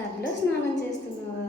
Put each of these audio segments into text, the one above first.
టబ్లో స్నానం చేస్తున్నావా?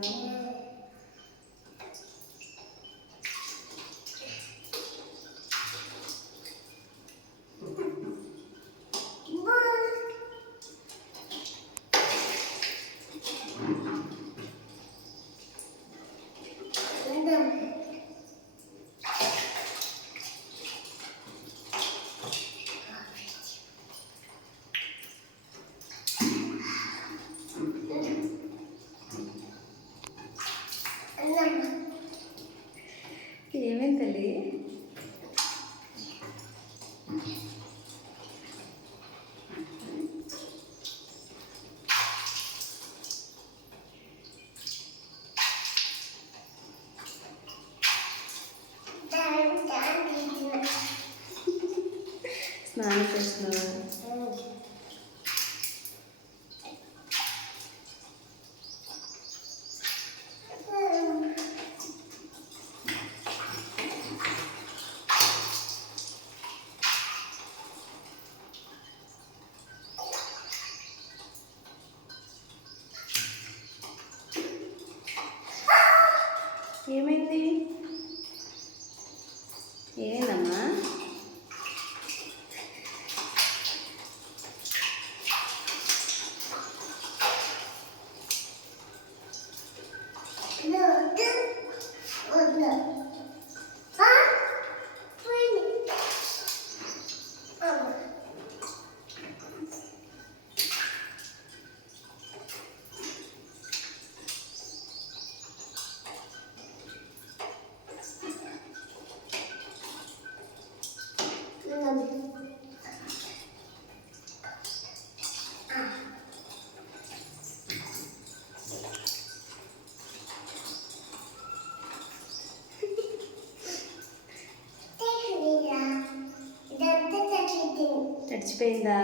తడిచిపోయిందా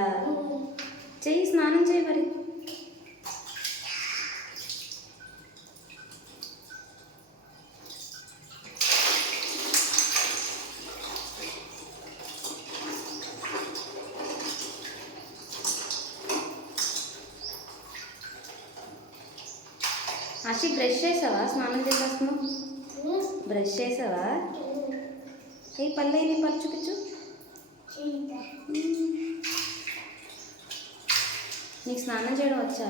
చెయ్యి స్నానం చేయి మరి. ఆశి బ్రష్ చేసావా? స్నానం చేసేస్తున్నావు? బ్రష్ చేసావా? ఏ పల్లె నీ పళ్ళు చూపించు నీకు స్నానం చేయడం వచ్చా?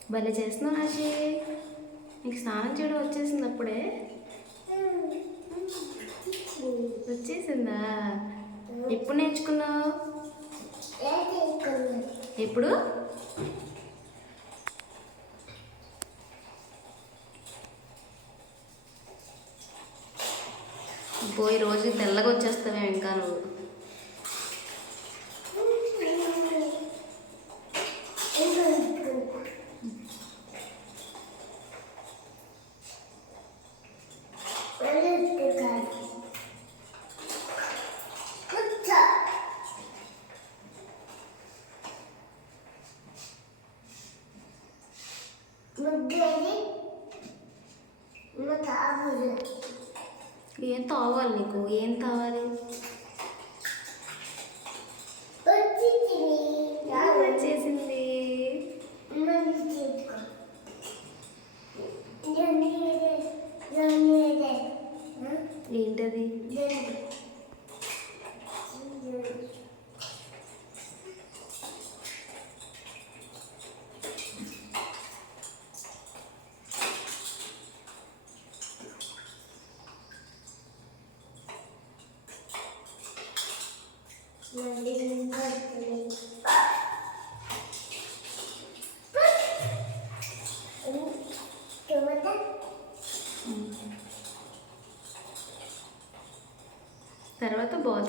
భలే చేస్తున్నావు రాశి నీకు స్నానం చేయడం వచ్చేసింది అప్పుడే? వచ్చేసిందా? ఎప్పుడు నేర్చుకున్నావు? ఎప్పుడు పోయి రోజు తెల్లగా వచ్చేస్తావే ఇంకా నువ్వు ఏం తావాలి నీకు ఏం తావాలి వచ్చేసింది ఏంటది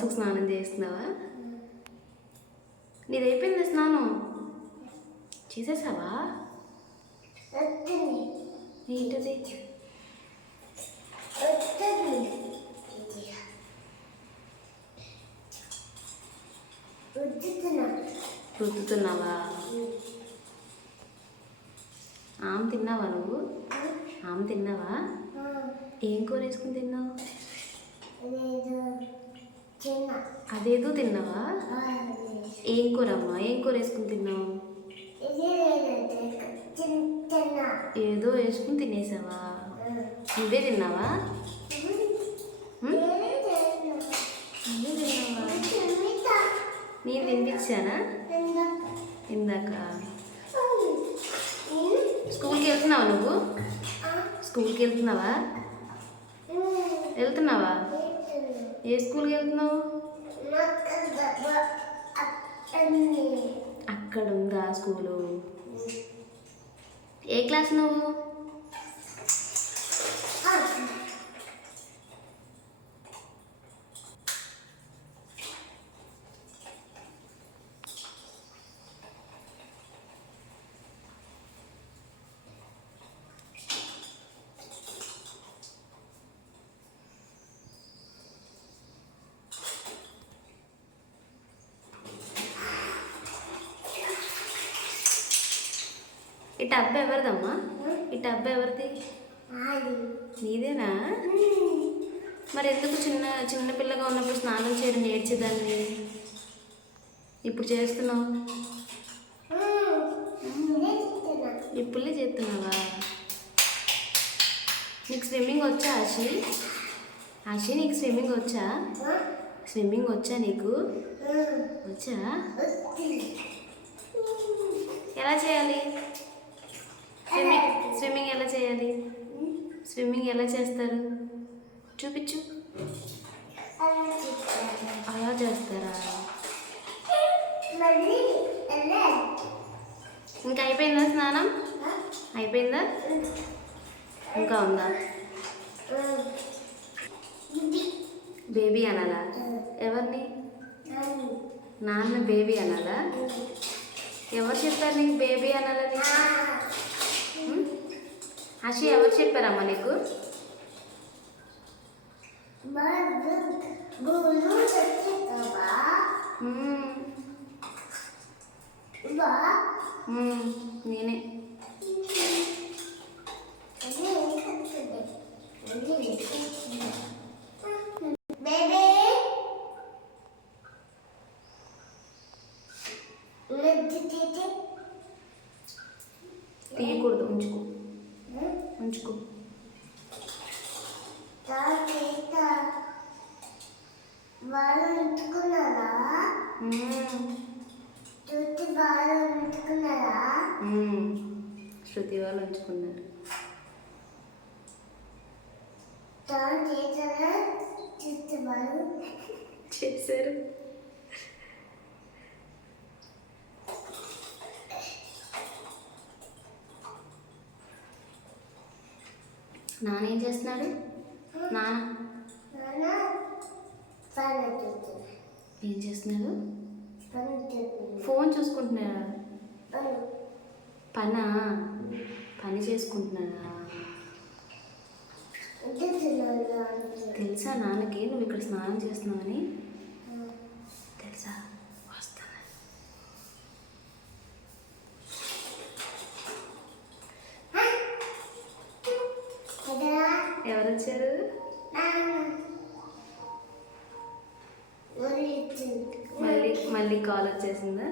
తర్వాత బాల్స్కి స్నానం చేస్తున్నావా? నీది అయిపోయింది స్నానం. చేసేసావా? ఏంటది? రుద్దుతున్నావా ఆమె తిన్నావా నువ్వు? ఆమె తిన్నావా? ఏం కూర వేసుకుని తిన్నావు? అదేదో తిన్నావా? ఏం కూర అమ్మా ఏం కూర వేసుకుని తిన్నావు? ఏదో వేసుకుని తినేసావా? నువ్వే తిన్నావా? ఉం? నువ్వే తిన్నావా? నేను తినిపించానా? ఇందాక. స్కూల్కి వెళ్తున్నావా నువ్వు? స్కూల్కి వెళ్తున్నావా? వెళ్తున్నావా? ఏ స్కూల్కి వెళ్తున్నావు? అక్కడ ఉందా స్కూలు? ఏ క్లాస్ నువ్వు? ఈ టబ్ ఎవరిదమ్మా? ఈ టబ్ ఎవరిది? నీదేనా? మరి ఎందుకు చిన్న చిన్న పిల్లగా ఉన్నప్పుడు స్నానం చేయడం నేర్చేదాన్ని? ఇప్పుడు చేస్తున్నావు? ఇప్పుడే చేస్తున్నావా? నీకు స్విమ్మింగ్ వచ్చా ఆశి? ఆశి నీకు స్విమ్మింగ్ వచ్చా? స్విమ్మింగ్ వచ్చా నీకు? వచ్చా? ఎలా చేయాలి? స్విమ్మింగ్ స్విమ్మింగ్ ఎలా చేయాలి? స్విమ్మింగ్ ఎలా చేస్తారు? చూపించు. అలా చేస్తారా? ఇంకా అయిపోయిందా స్నానం? అయిపోయిందా? ఇంకా ఉందా? బేబీ అనాలా? ఎవరిని? నాన్న బేబీ అనాలా? ఎవరు చెప్పారు నీకు బేబీ అనాలని? ఆశి ఎవరు చెప్పారమ్మా నీకు? ఉమ్, ఉమ్, నేనే. నాన్న ఏం చేస్తున్నాడు నాన్న? ఏం చేస్తున్నాడు ఫోన్ చూసుకుంటున్నాడా పని. పనా? చేసుకుంటున్నాడా తెలుసా నాన్నకి? నువ్వు ఇక్కడ స్నానం చేస్తున్నావని. వచ్చేసిందా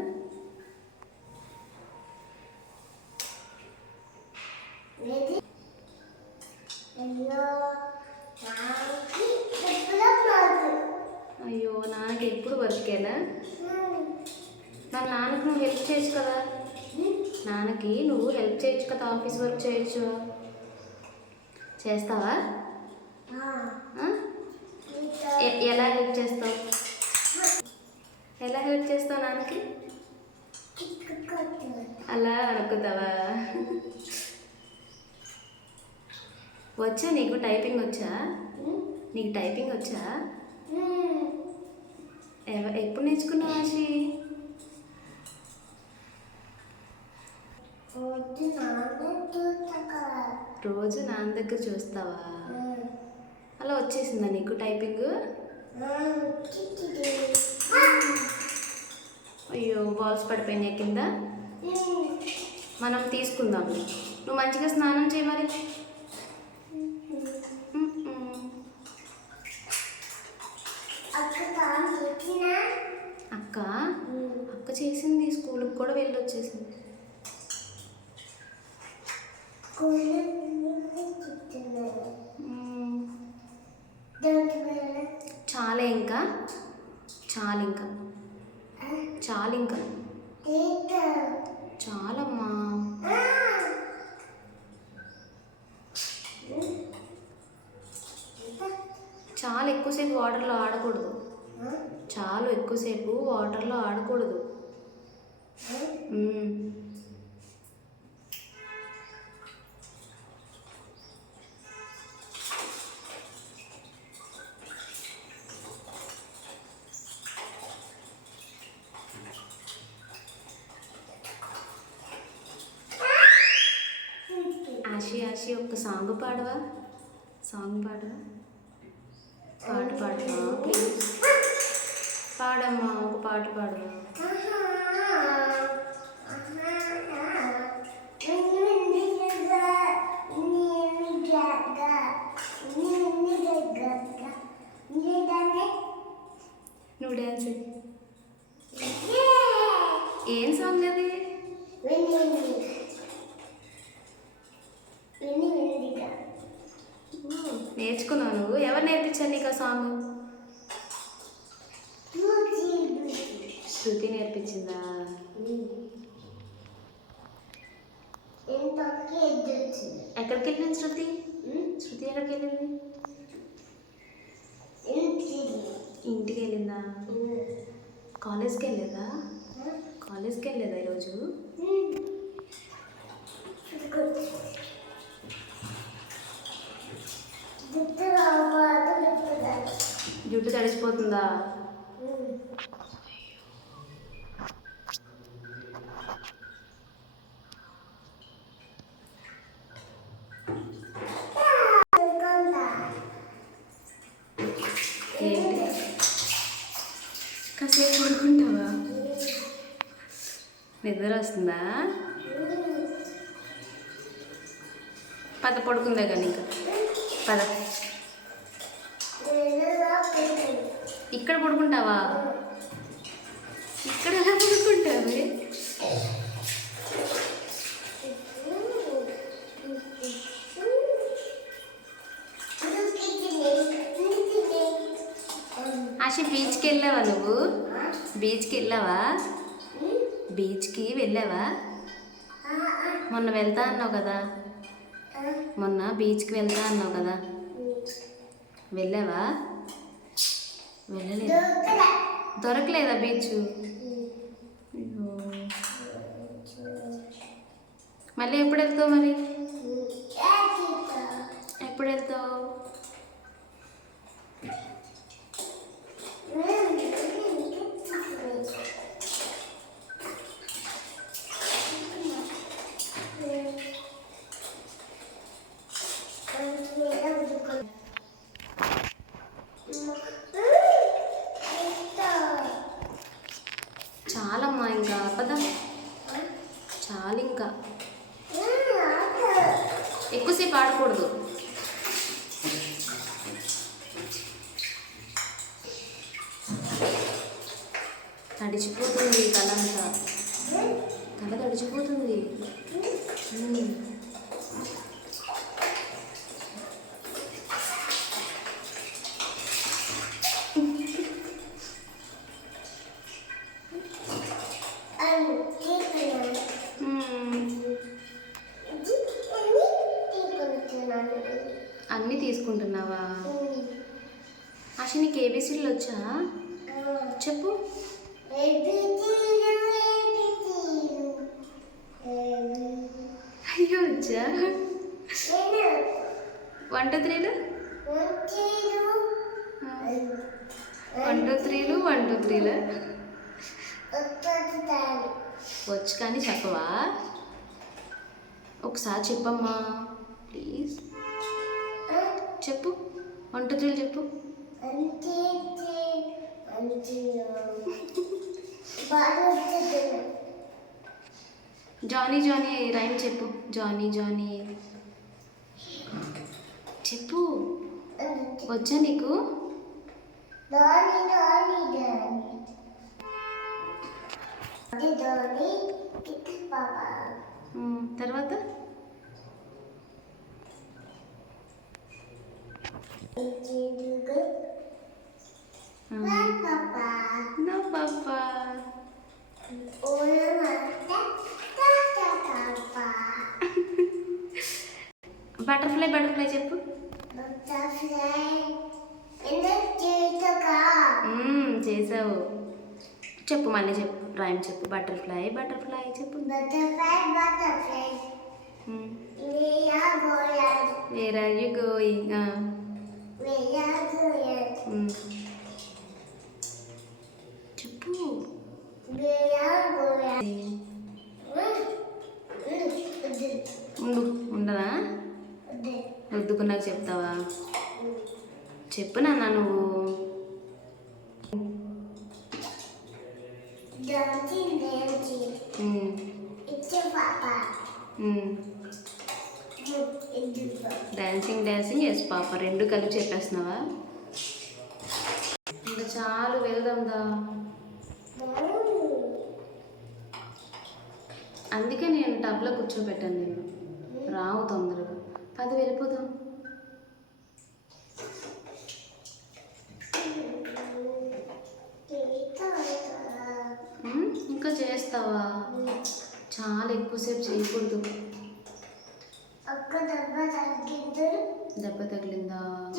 అయ్యో నాన్నకి ఎప్పుడు వర్కేనా మరి నాన్నకి నువ్వు హెల్ప్ చేయొచ్చు కదా. నాన్నకి నువ్వు హెల్ప్ చేయొచ్చు కదా ఆఫీస్ వర్క్ చేయొచ్చు. చేస్తావా? ఎలా హెల్ప్ చేస్తావు? ఎలా హెల్ప్ చేస్తావు నాన్నకి? అలా అనుకుతావా వచ్చా నీకు టైపింగ్ వచ్చా? నీకు టైపింగ్ వచ్చా? ఎవ- ఎప్పుడు నేర్చుకున్నావు ఆశి? రోజు నాన్న దగ్గర చూస్తావా? అలా వచ్చేసిందా నీకు టైపింగ్? అయ్యో బాల్స్ పడిపోయినాయి కింద. మనం తీసుకుందాం. నువ్వు మంచిగా స్నానం చేయి మరి మ్మ్. అక్క తాను చెప్పినా అక్క అక్క చేసింది స్కూల్కి కూడా వెళ్ళి వచ్చేసింది స్కూల్లో చెప్తున్నాను మ్మ్. దానికి వెళ్ళ చాలే ఇంకా చాలు ఇంకా చాలు ఇంకా చాలమ్మా చాలా ఎక్కువసేపు వాటర్లో ఆడకూడదు. చాలు ఎక్కువసేపు వాటర్లో ఆడకూడదు. నువ్వు డ్యాన్స్. ఏం సాంగ్ అది? నేర్చుకున్నావు నువ్వు? ఎవరు నేర్పించారు నీకు ఆ సాంగ్ కాసేపు పడుకుంటావా? నిద్ర వస్తుందా? పద పడుకుందా కానీ ఇంకా. పద. ఇక్కడ పడుకుంటావా? ఇక్కడ ఎలా పడుకుంటావే? ఆశ బీచ్కి వెళ్ళావా నువ్వు? బీచ్కి వెళ్ళావా? బీచ్కి వెళ్ళావా? మొన్న వెళ్తా అన్నావు కదా. మొన్న బీచ్కి వెళ్తా అన్నావు కదా. వెళ్ళావా? వెళ్ళలేదు. దొరకలేదా బీచ్. మళ్ళీ ఎప్పుడు వెళ్తావు మరి? ఎప్పుడు వెళ్తావు? చాలు ఇంకా ఎక్కువసేపు ఆడకూడదు. అయ్యో వచ్చా వన్ టూ త్రీలు? వన్ టూ త్రీలు. వన్ టూ త్రీలు వచ్చు కానీ చెప్పవా? ఒకసారి చెప్పమ్మా ప్లీజ్. చెప్పు. వన్ టూ త్రీలు చెప్పు. జానీ జానీ రైమ్ చెప్పు. Johnny Johnny. చెప్పు. వచ్చా నీకు? తర్వాత? ఓ బటర్ఫ్లై బటర్ఫ్లై చెప్పు. చేసావు. చెప్పు మళ్ళీ చెప్పు రైమ్ చెప్పు. బటర్ఫ్లై బటర్ఫ్లై చెప్పు. Butterfly butterfly where are you going చెప్పు. ఉండదా? వద్దుకున్నాక చెప్తావా? చెప్పు నాన్న నువ్వు. Dancing dancing yes papa. రెండు కలిపి చెప్పేస్తున్నావా? ఇంకా చాలు వెళ్దాం దా. అందుకే నేను టబ్లో కూర్చోబెట్టాను నేను రావు తొందరగా. పది వెళ్ళిపోదాం? ఇంకా చేస్తావా? చాలా ఎక్కువసేపు చేయకూడదు. అక్క దెబ్బ తగిలిందా.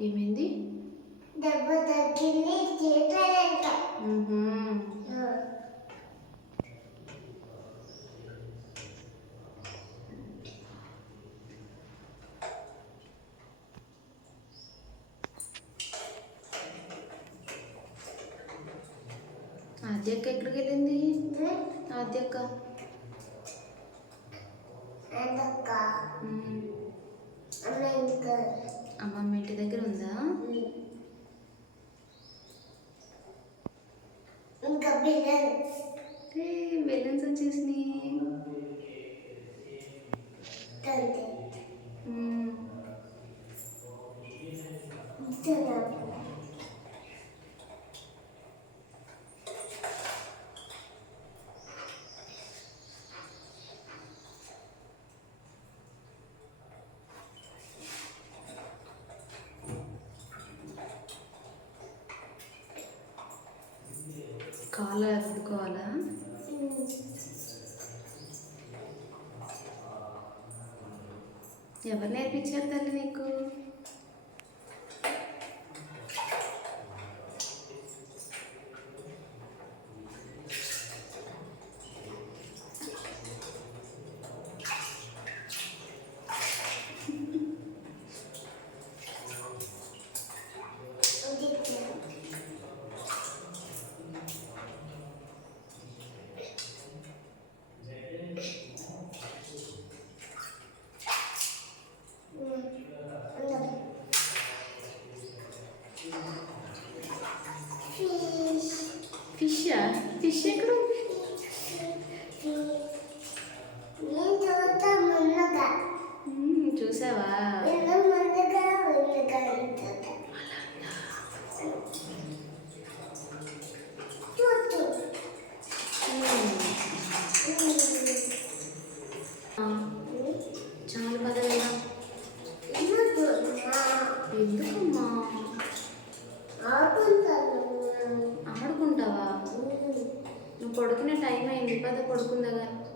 ఏమైంది? దెబ్బ తగ్గింది కాలు అద్దుకోవాలా ఎవరు నేర్పించారు తల్లి నీకు? పడుకునే టైం అయింది. పద పడుకుందా అక్కడ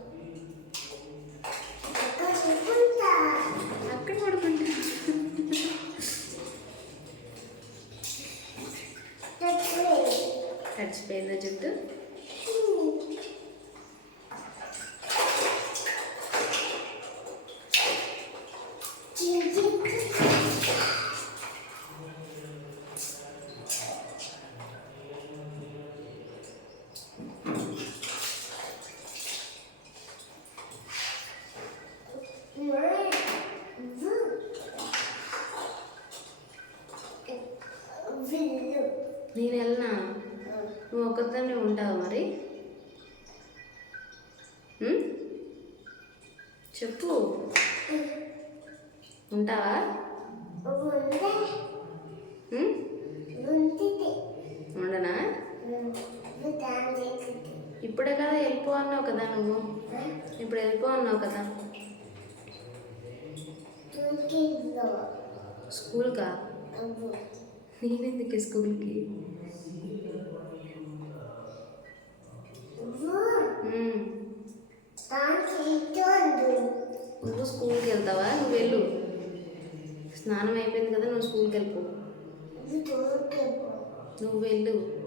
చెప్పు. ఉంటావా? ఉండనా? ఇప్పుడే కదా వెళ్ళిపో అన్నావు కదా నువ్వు. ఇప్పుడు వెళ్ళిపో అన్నావు కదా. స్కూల్కా? నేనెందుకు స్కూల్కి? ఉమ్. నువ్వు స్కూల్కి వెళ్తావా? నువ్వు వెళ్ళు. స్నానం అయిపోయింది కదా నువ్వు స్కూల్కి వెళ్ళిపో. చూకేపో నువ్వు వెళ్ళు.